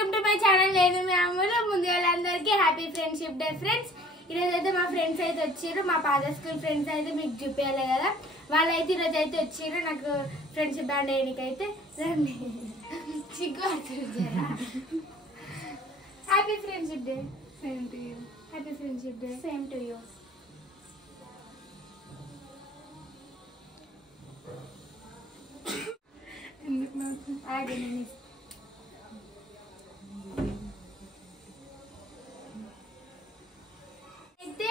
Welcome to my channel. నేను మీ అమ్ములు. ముందుగా అందరికీ హ్యాపీ ఫ్రెండ్షిప్ డే ఫ్రెండ్స్. ఈరోజు అయితే మా ఫ్రెండ్స్ అయితే వచ్చారు. మా పాత స్కూల్ ఫ్రెండ్స్ అయితే మీకు చూపించాలి కదా, వాళ్ళైతే ఈరోజు అయితే వచ్చారు నాకు ఫ్రెండ్షిప్ బ్యాండ్ వేయడానికైతే. రండి, చిగ్గు happy friendship day. Same to you. Happy friendship day. Same to you. అయితే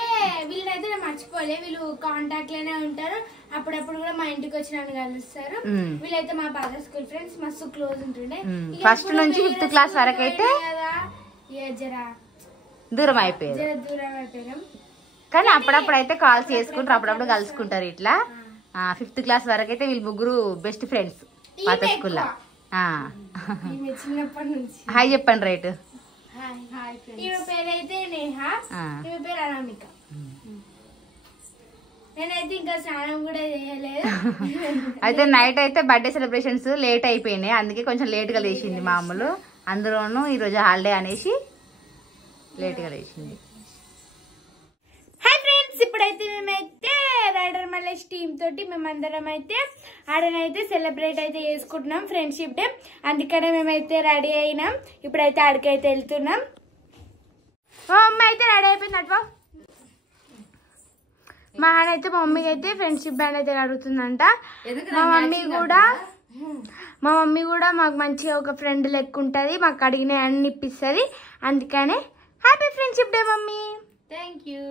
వీళ్ళైతే మర్చిపోలే, వీళ్ళు కాంటాక్ట్ లోనే ఉంటారు. అప్పుడప్పుడు కూడా మా ఇంటికి వచ్చి నన్ను కలుస్తారు. వీళ్ళైతే మా పాత స్కూల్ ఫ్రెండ్స్, మస్తు క్లోజ్ ఉంటుండే. ఫస్ట్ నుంచి 5th క్లాస్ వరకు అయితే దూరం అయిపోయారు. కానీ అప్పుడప్పుడు అయితే కాల్స్ చేసుకుంటారు, అప్పుడప్పుడు కలుసుకుంటారు. ఇట్లా 5th క్లాస్ వరకు అయితే వీళ్ళు ముగ్గురు బెస్ట్ ఫ్రెండ్స్ పాత స్కూల్లో. చిన్నప్పటి నుంచి హాయ్ చెప్పండి. రైట్, ఈమె పేరైతే నేహా, ఈమె పేరు అనామిక. నేనైతే ఇంకా స్నానం కూడా చేయలేదు. అయితే నైట్ అయితే బర్త్డే సెలబ్రేషన్స్ లేట్ అయిపోయినాయి, అందుకే కొంచెం లేట్ గా లేచింది మామూలు. అందులోనూ ఈరోజు హాలిడే అనేసి లేట్ గా లేచింది. హాయ్ ఫ్రెండ్స్, ఇప్పుడైతే మేమైతే రైడర్ మల్లేష్ టీమ్ తోటి మేమందరం అయితే ఆడనైతే సెలబ్రేట్ అయితే చేసుకుంటున్నాం ఫ్రెండ్షిప్ డే. అందుకనే మేమైతే రెడీ అయినాం. ఇప్పుడైతే ఆడికైతే వెళ్తున్నాం. మా మమ్మీ అయితే రెడీ అయిపోయింది అట్వా. మా ఆడ అయితే మా మమ్మీకి అయితే ఫ్రెండ్షిప్ బ్యాండ్ అయితే అడుగుతుందంట. మా మమ్మీ కూడా మాకు మంచిగా ఒక ఫ్రెండ్ లెక్క ఉంటుంది, మాకు అడిగిన అన్ని ఇప్పిస్తుంది. అందుకనే happy friendship day mummy. Thank you.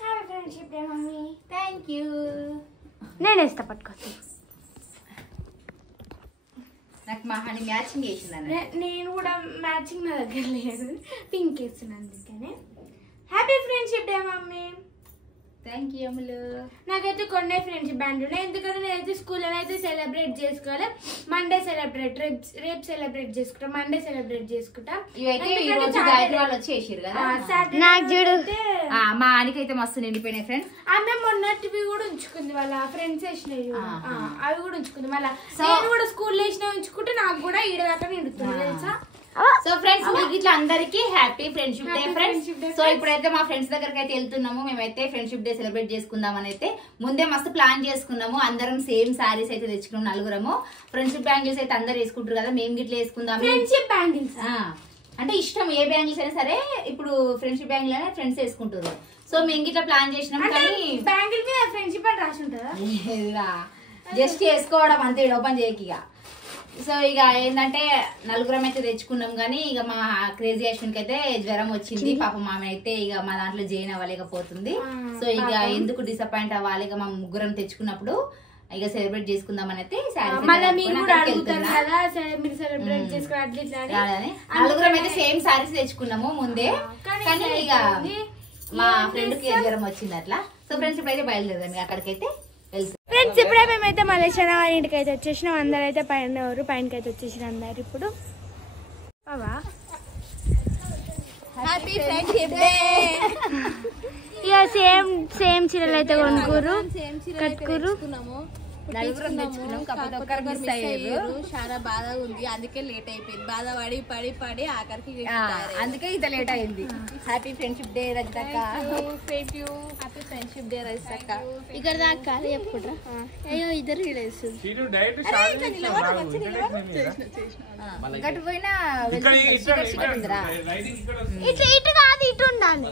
Happy friendship day mummy. Thank you. నేను వేస్తా, పట్టుకొస్తా. నాకు మా హనీ మ్యాచింగ్ వేసింది. నేను కూడా మ్యాచింగ్ నా దగ్గర లేదు, పింక్ వేస్తున్నాను. అందుకనే happy friendship day mummy. Thank you Ammulu. నాకైతే కొన్ని ఫ్రెండ్షిప్ బ్యాండ్ ఉన్నాయి, ఎందుకంటే నేనైతే స్కూల్లో అయితే సెలబ్రేట్ చేసుకోవాలి. మండే సెలబ్రేట్, రేపు సెలబ్రేట్ చేసుకుంటా, మండే సెలబ్రేట్ చేసుకుంటా. నాకు చూడు, మా ఆనికైతే మస్తు నిండిపోయినాయి ఫ్రెండ్స్. ఆమె మొన్నటివి కూడా ఉంచుకుంది, వాళ్ళ ఫ్రెండ్స్ వేసినవి అవి కూడా ఉంచుకుంది. మళ్ళీ నేను కూడా స్కూల్లో వేసినవి ఉంచుకుంటే నాకు కూడా ఈడ దాకా నిండుతుంది తెలుసా. సో ఫ్రెండ్స్, మీకు ఇట్లా అందరికి happy friendship day friends. So ఇప్పుడైతే మా ఫ్రెండ్స్ దగ్గరికి అయితే వెళ్తున్నాము. మేమైతే ఫ్రెండ్షిప్ డే సెలబ్రేట్ చేసుకుందాం అని అయితే ముందే మస్తు ప్లాన్ చేసుకున్నాము. అందరం సేమ్ సారీస్ అయితే తెచ్చుకున్నాం, నలుగురము. ఫ్రెండ్షిప్ బ్యాంగిల్స్ అయితే అందరు వేసుకుంటారు కదా, మేము గిట్లా వేసుకుందాం. ఫ్రెండ్షిప్ బ్యాంగిల్స్ అంటే ఇష్టం, ఏ బ్యాంగిల్స్ అయినా సరే. ఇప్పుడు ఫ్రెండ్షిప్ బ్యాంగిల్ అనే ఫ్రెండ్స్ వేసుకుంటారు. సో మేము గిట్లా ప్లాన్ చేసినాం. కానీ బ్యాంగిల్ మీద ఫ్రెండ్షిప్ అని రాసి ఉంటుందా? జస్ట్ వేసుకోవడం అంతే, ఓపెన్ చేయకిగా. సో ఇక ఏంటంటే నలుగురం అయితే తెచ్చుకున్నాం. కానీ ఇక మా క్రేజీ అశ్విన్కి అయితే జ్వరం వచ్చింది. పాపం ఆమె అయితే ఇక మా దాంట్లో జాయిన్ అవ్వలేకపోతుంది. సో ఇక ఎందుకు డిసప్పాయింట్ అవ్వాలి, ఇక మా ముగ్గురం తెచ్చుకున్నప్పుడు ఇక సెలబ్రేట్ చేసుకుందాం అని అయితే నలుగురం అయితే సేమ్ సారీస్ తెచ్చుకున్నాము ముందే. కానీ ఇక మా ఫ్రెండ్ కి జ్వరం వచ్చింది అట్లా. సో ఫ్రెండ్స్ ఇప్పుడైతే బయలుదేరండి అక్కడికైతే వెళ్తాం. ఫ్రెండ్స్ ఇప్పుడే మేమైతే మలేషియా వాళ్ళ ఇంటికి అయితే వచ్చేసినాం. అందరు అయితే పైనకి అయితే వచ్చేసిన అందరు. ఇప్పుడు ఇక సేమ్ చీరలు అయితే కొనుక్കൂరు, కట్టుకురు. నలుగురం తెచ్చుకున్నాం, కాకపోతే ఒక్కరు మిస్ అయ్యారు. చాలా బాధగా ఉంది, అందుకే లేట్ అయిపోయింది. బాధ పడి పడి పడి ఆఖరికి అందుకే ఇంత లేట్ అయింది. హ్యాపీ ఫ్రెండ్షిప్ డే రజితక్క. హ్యాపీ ఫ్రెండ్షిప్ డే రజితక్క. ఇక్కడ దాకా చెప్పుకుంటా. అయ్యో ఇద్దరు గట్టు పోయినా ఇటు కాదు, ఇటు ఉండాలి.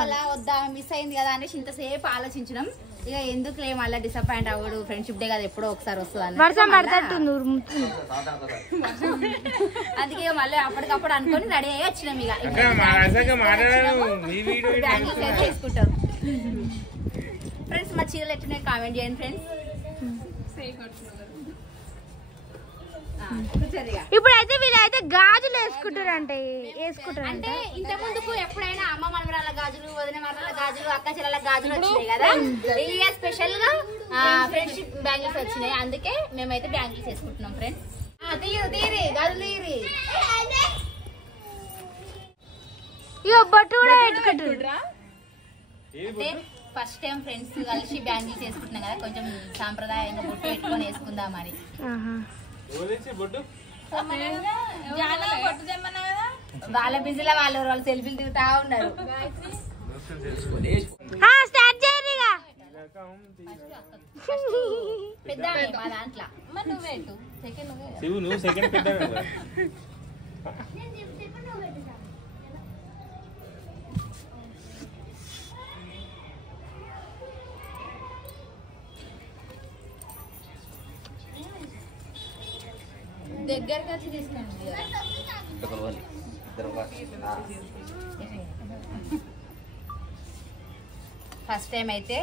అలా వద్దా, మిస్ అయింది కదా అనేసి ఇంతసేపు ఆలోచించడం. ఇక ఎందుకు లే మళ్ళీ డిసప్పాయింట్ అవ్వడు, ఫ్రెండ్షిప్ డే కదా ఎప్పుడో ఒకసారి వస్తుంది. అందుకే మళ్ళీ అప్పటికప్పుడు అనుకొని రెడీ అయ్యి వచ్చినాం. ఇక చేసుకుంటాం. ఫ్రెండ్స్ మా చీరలు ఎట్టున్నాయి కామెంట్ చేయండి ఫ్రెండ్స్. ఇప్పుడైతే వీళ్ళైతే గాజులు వేసుకుంటారు అంటే ఇంత ముందుకు ఎప్పుడైనా అమ్మ మనవరాల గాజులు, వదిన మనవరాల గాజులు, అక్క చెల్లెల గాజులు వచ్చినాయి కదా. ఇక స్పెషల్ గా ఫ్రెండ్షిప్ బ్యాంగిల్స్ వచ్చినాయి, అందుకే మేమైతే బ్యాంగిల్స్ వేసుకుంటున్నాం ఫ్రెండ్స్. తీరి గాజులు తీరి. ఇక బొట్టు కూడా పెట్టుకుంటారా? అంటే ఫస్ట్ టైం ఫ్రెండ్స్ కలిసి బ్యాంగిల్స్ వేసుకుంటున్నాం కదా, కొంచెం సాంప్రదాయంగా బొట్టు పెట్టుకొని వేసుకుందామని. వాళ్ళ బిజీలో వాళ్ళు సెల్ఫీలు దిగుతా ఉన్నారు. స్టార్ట్ చేయండి ఇక. పెద్ద మా దాంట్లో నువ్వు సెకండ్ పెద్ద దగ్గరకు వచ్చి తీసుకోండి. ఫస్ట్ టైం అయితే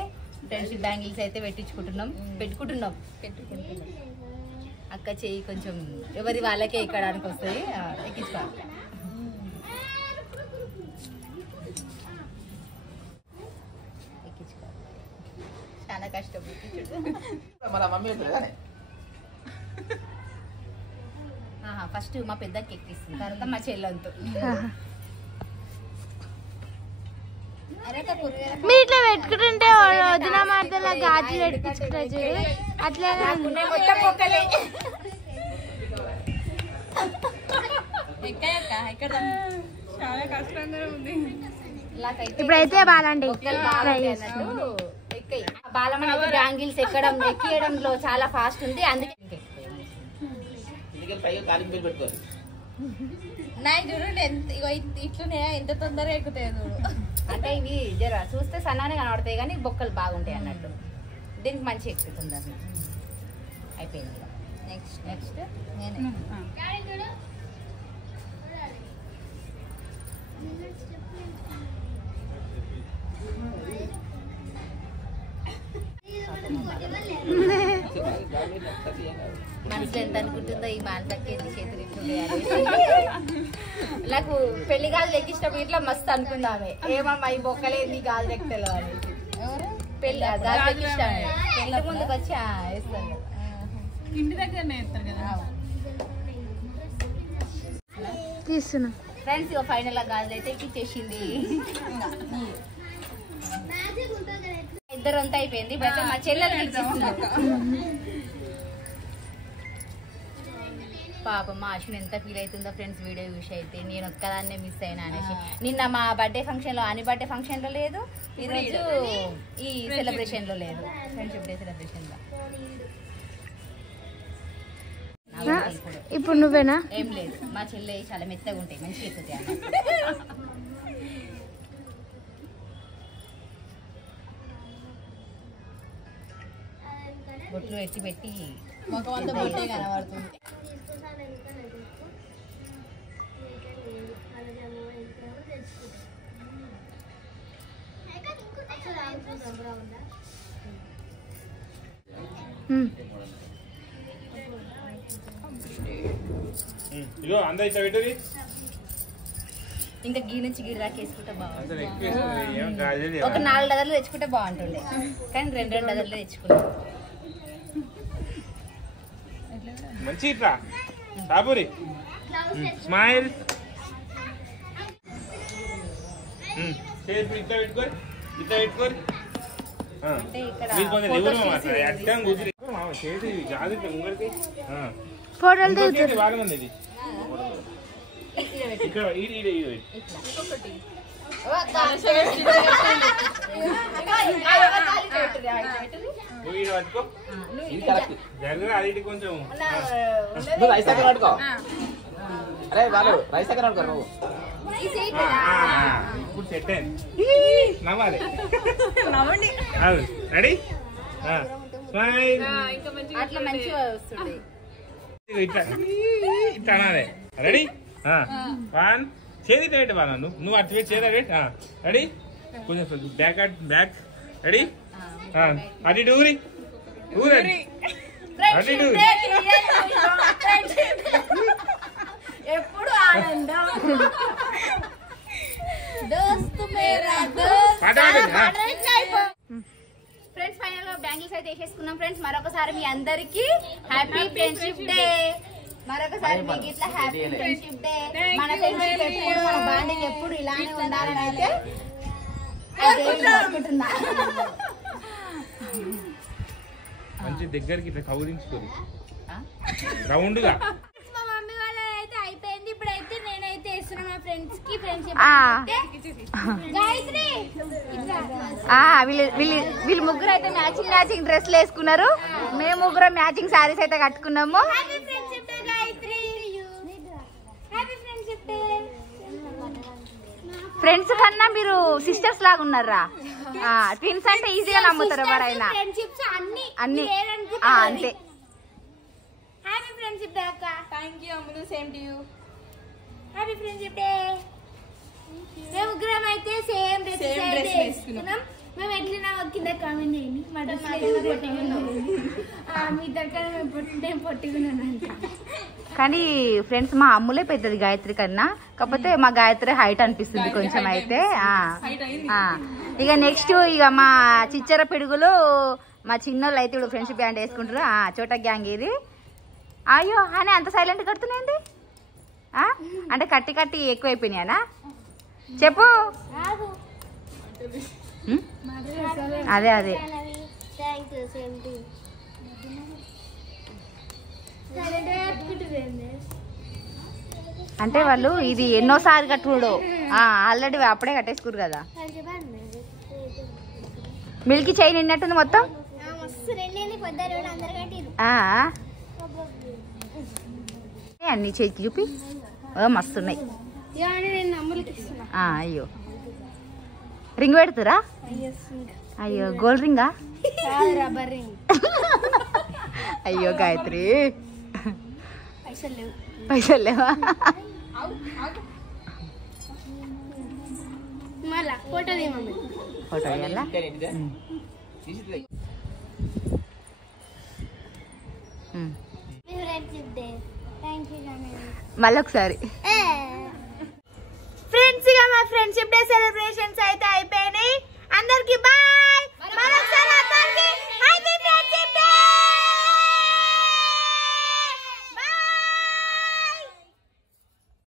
ఫ్రెండ్షిప్ బ్యాంగిల్స్ అయితే పెట్టుకుంటున్నాం. అక్క చెయ్యి కొంచెం ఎవరి వాళ్ళకే ఎక్కడానికి వస్తాయి, ఎక్కించుకోవాలి. చాలా కష్టం. ఫస్ట్ మా పెద్దకి ఎక్కిస్తుంది, తర్వాత మా చెల్లెంతో. మీరు ఇట్లా పెట్టుకుంటుంటే వదిన మాటల గాజు పెట్టుకుంటారు చూడు, అట్లా మొత్తం పొక్కలే. ఇక్కడ చాలా కష్టంగా ఉంది. ఇప్పుడైతే బాలండి బాలమ్మ బ్యాంగిల్స్ ఎక్కియడంలో చాలా ఫాస్ట్ ఉంది, అందుకే నాకు చూడండి ఇట్లునే ఎంత తొందరగా ఎక్కుతాయి చూడు. అంటే ఇవి జర చూస్తే సన్నానే కనబడతాయి కానీ బొక్కలు బాగుంటాయి అన్నట్టు. దీనికి మంచి ఎక్కుతుంది అది. అయిపోయింది. నెక్స్ట్ నేనే మనసులో ఎంత అనుకుంటుందో ఈ మానసకి చేతులు నాకు పెళ్లి గాలు ఎక్కించినప్పుడు ఇట్లా మస్తు అనుకుందామే, ఏమమ్మా ఈ బొక్కలేంది గాలు ఎక్కలు అని. పెళ్లి గాలు ఎక్కించాను పెళ్లి ముందుకు వచ్చి వేస్తాను. ఇంటి దగ్గరనే వేస్తారు కదా. తీస్తున్నా ఫ్రెండ్స్ ఇక ఫైనల్ గా గాజులు అయితే ఎక్కిచ్చేసింది. ఇద్దరు అంతా అయిపోయింది, బట్ మా చెల్లెలకి ఇచ్చేస్తున్నారు. పాప మా అశ్విన్ ఎంత ఫీల్ అవుతుందో ఫ్రెండ్స్ వీడియో చూసి. అయితే నేను ఒక్కదాన్నే మిస్ అయినా అనేసి. నిన్న మా బర్త్డే ఫంక్షన్ లో బర్త్డే ఫంక్షన్ లో లేదు, ఈరోజు ఈ సెలబ్రేషన్ లో లేదు, ఫ్రెండ్షిప్ డే సెలబ్రేషన్ లో. ఇప్పుడు నువ్వేనా? ఏం లేదు, మా చెల్లె చాలా మెత్తగా ఉంటాయి, మంచిగా ఎక్కుతాయి. బొట్లు పెట్టి మొఖం అంతా బొట్టే కనబడుతుంది. ఇగో అందరూ ఇట్లా పెట్టుది. ఇంకా గీ నుంచి గిడి దాకా వేసుకుంటే బాగుంటుంది. అసలు ఎక్కువ ఏం కాదు. ఒక 4 డజన్లు తెచ్చుకుంటే బాగుంటుండే, కానీ 2 డజన్లు తెచ్చుకున్నాం. మంచి ఇట్లా సాబూరి స్మైల్ చేతి ఇట్లా పెట్టుకోరు, ఇట్లా పెట్టుకోరు. చేతి కాదు ముంగడికి ఫోటోలు దిగుతారు. బాగా మంది ఇది ఇక్కడ పట్టుకో జరుగుతుంది అది కొంచెం. రైస్ దగ్గర పట్టుకో. అరే వాళ్ళు రైస్ దగ్గర పట్టుకో నువ్వు. ఇప్పుడు సెట్ అయింది, నవ్వాలి. Ready smile. అట్లా మంచిగా వస్తుంది. ఇట్లా ఇట్లా అనాలి. రెడీ 1 చేతి పెట్టు బాగా. నువ్వు అటు పెట్టి చేదా పెట్టి. రెడీ కొంచెం బ్యాక్. రెడీ అటు ఊరి ఊరి అటు ఎప్పుడు ఆనందం. ఫ్రెండ్స్ ఫైనల్ గా బ్యాంగిల్స్ అయితే వేసేసుకున్నాం. ఫ్రెండ్స్ మరొకసారి మీ అందరికి హ్యాపీ ఫ్రెండ్షిప్ డే. మరొకసారి మీకు ఇట్లా హ్యాపీ ఫ్రెండ్షిప్ డే. మన ఫ్రెండ్షిప్ ఎప్పుడు, మన బాండింగ్ ఎప్పుడు ఇలానే ఉండాలని అయితే కోరుకుంటున్నా. మంచి దగ్గరికి ఇట్లా కౌరించుకోరు రౌండ్ గా. మా మమ్మీ కి ఫ్రెండ్షిప్ ఆ. గాయత్రి వీళ్ళు ముగ్గురు అయితే మ్యాచింగ్ డ్రెస్లు వేసుకున్నారు. మేము ముగ్గురు మ్యాచింగ్ శారీస్ అయితే కట్టుకున్నాము. Happy friendship day Gayatri. Happy friendship day. Friends కన్నా మీరు సిస్టర్స్ లాగా ఉన్నారా? ట్విన్స్ అంటే ఈజీగా నమ్ముతారు ఎవరైనా. ఫ్రెండ్షిప్స్ అన్ని అంతే. హ్యాపీ ఫ్రెండ్షిప్ డే అక్క. Thank you Ammulu. Same to you. Happy friendship day. మేము ముగ్గురం అయితే సేమ్ డ్రెస్ వేసుకున్నాం. మేము ఎట్లా కింద కామెంట్ చేయండి. మా డ్రెస్ మీ దగ్గర నేను పొట్టిగున్నానంట. కానీ ఫ్రెండ్స్ మా అమ్ములే పెద్దది గాయత్రి కన్నా. కాకపోతే మా గాయత్రి హైట్ అనిపిస్తుంది కొంచెం అయితే. ఇక నెక్స్ట్ ఇక మా చిచ్చర పిడుగులు మా చిన్నోళ్ళు అయితే ఇప్పుడు ఫ్రెండ్షిప్ బ్యాండ్ వేసుకుంటారు. చోట గ్యాంగ్ ఇది. అయ్యో అని అంత సైలెంట్ కడుతున్నాయండి. అంటే కట్టి కట్టి ఎక్కువైపోయినాయనా? చెప్పు. అదే అంటే వాళ్ళు ఇది ఎన్నోసార్లు కట్టుడు. ఆల్రెడీ అప్పుడే కట్టేసుకురు కదా. మిల్కి చైన్ నిన్నట్టుంది మొత్తం. అన్ని చేతికి చూపి మస్తున్నాయి. అయ్యో రింగ్ పెడుతురా? అయ్యో గోల్డ్ రింగా? అయ్యో గాయత్రి పైసలు లేవా? ఫోటో ఇవ్వాలా? మళ్ళీ ఒకసారి